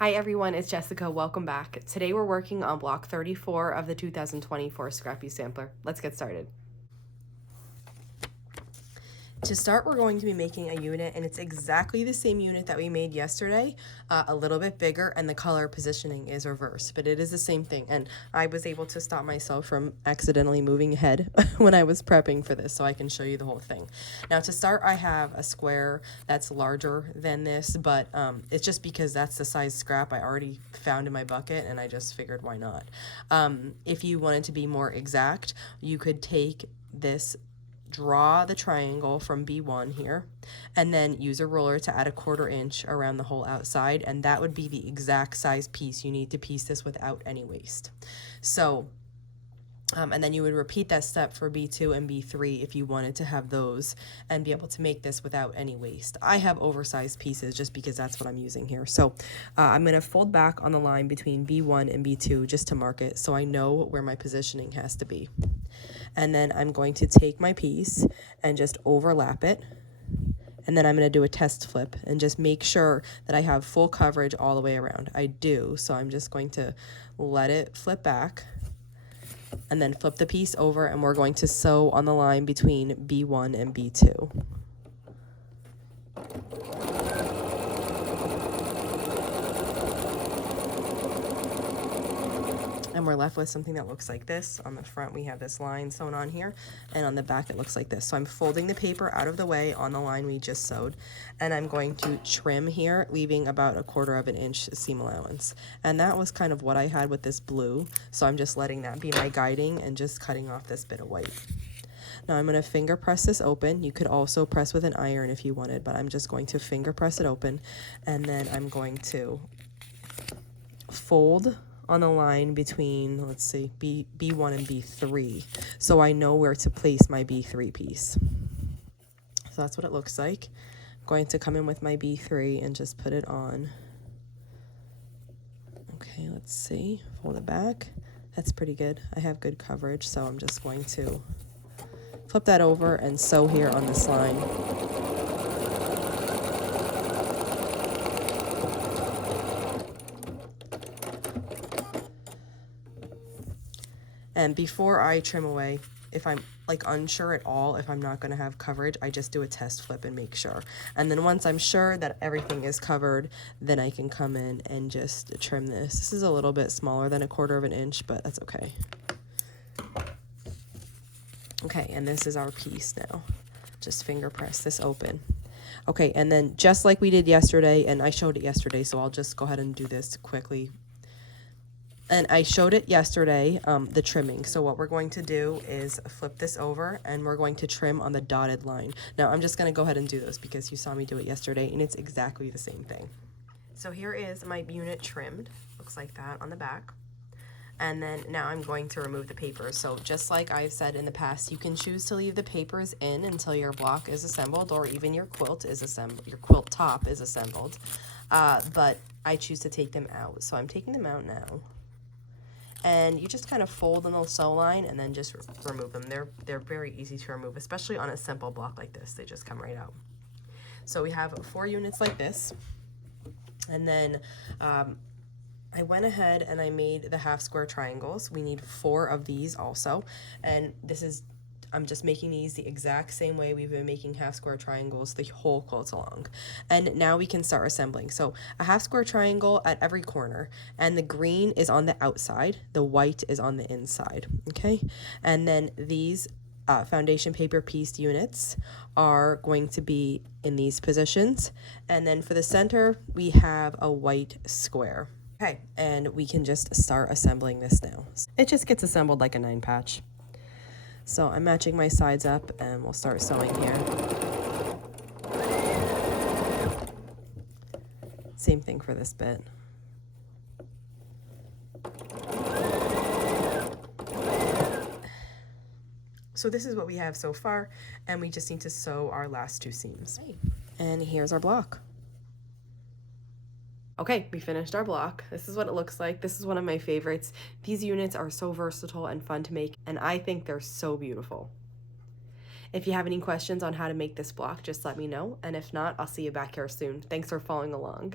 Hi everyone, it's Jessica. Welcome back. Today we're working on block 34 of the 2024 Scrappy Sampler. Let's get started. To start, we're going to be making a unit, and it's exactly the same unit that we made yesterday, a little bit bigger, and the color positioning is reversed, but it is the same thing. And I was able to stop myself from accidentally moving ahead when I was prepping for this, so I can show you the whole thing. Now, to start, I have a square that's larger than this, but it's just because that's the size scrap I already found in my bucket, and I just figured why not. If you wanted to be more exact, you could take this, draw the triangle from B1 here, and then use a ruler to add a 1/4 inch around the whole outside, and that would be the exact size piece you need to piece this without any waste. So and then you would repeat that step for B2 and B3 if you wanted to have those and be able to make this without any waste. I have oversized pieces just because that's what I'm using here. So I'm going to fold back on the line between B1 and B2 just to mark it so I know where my positioning has to be. And then I'm going to take my piece and just overlap it. And then I'm going to do a test flip and just make sure that I have full coverage all the way around. I do, so I'm just going to let it flip back and then flip the piece over, and we're going to sew on the line between B1 and B2. And we're left with something that looks like this. On the front we have this line sewn on here, and on the back it looks like this. So I'm folding the paper out of the way on the line we just sewed, and I'm going to trim here, leaving about a 1/4 inch seam allowance. And that was kind of what I had with this blue, so I'm just letting that be my guiding and just cutting off this bit of white. Now I'm going to finger press this open. You could also press with an iron if you wanted, but I'm just going to finger press it open, and then I'm going to fold on the line between, let's see, B1 and B3, so I know where to place my B3 piece. So that's what it looks like. I'm going to come in with my B3 and just put it on. Okay, let's see, fold it back. That's pretty good. I have good coverage, so I'm just going to flip that over and sew here on this line. And before I trim away, if I'm like unsure at all if I'm not going to have coverage, I just do a test flip and make sure. And then once I'm sure that everything is covered, then I can come in and just trim this. This is a little bit smaller than a 1/4 inch, but that's okay. Okay, and this is our piece now. Just finger press this open. Okay, and then just like we did yesterday, and I showed it yesterday, so I'll just go ahead and do this quickly. And I showed it yesterday, the trimming. So what we're going to do is flip this over, and we're going to trim on the dotted line. Now I'm just going to go ahead and do this because you saw me do it yesterday, and it's exactly the same thing. So here is my unit trimmed. Looks like that on the back. And then now I'm going to remove the paper. So just like I've said in the past, you can choose to leave the papers in until your block is assembled, or even your quilt is assembled, your quilt top is assembled. But I choose to take them out. So I'm taking them out now. And you just kind of fold on the sew line and then just remove them. They're very easy to remove, especially on a simple block like this. They just come right out. So we have 4 units like this. And then I went ahead and I made the half square triangles. We need 4 of these also. And this is, I'm just making these the exact same way we've been making half square triangles the whole quilt along. And now we can start assembling. So a half square triangle at every corner, and the green is on the outside, the white is on the inside, okay? And then these foundation paper pieced units are going to be in these positions. And then for the center, we have a white square. Okay, and we can just start assembling this now. It just gets assembled like a 9-patch. So I'm matching my sides up, and we'll start sewing here. Same thing for this bit. So this is what we have so far, and we just need to sew our last 2 seams. And here's our block. Okay, we finished our block. This is what it looks like. This is one of my favorites. These units are so versatile and fun to make, and I think they're so beautiful. If you have any questions on how to make this block, just let me know, and if not, I'll see you back here soon. Thanks for following along.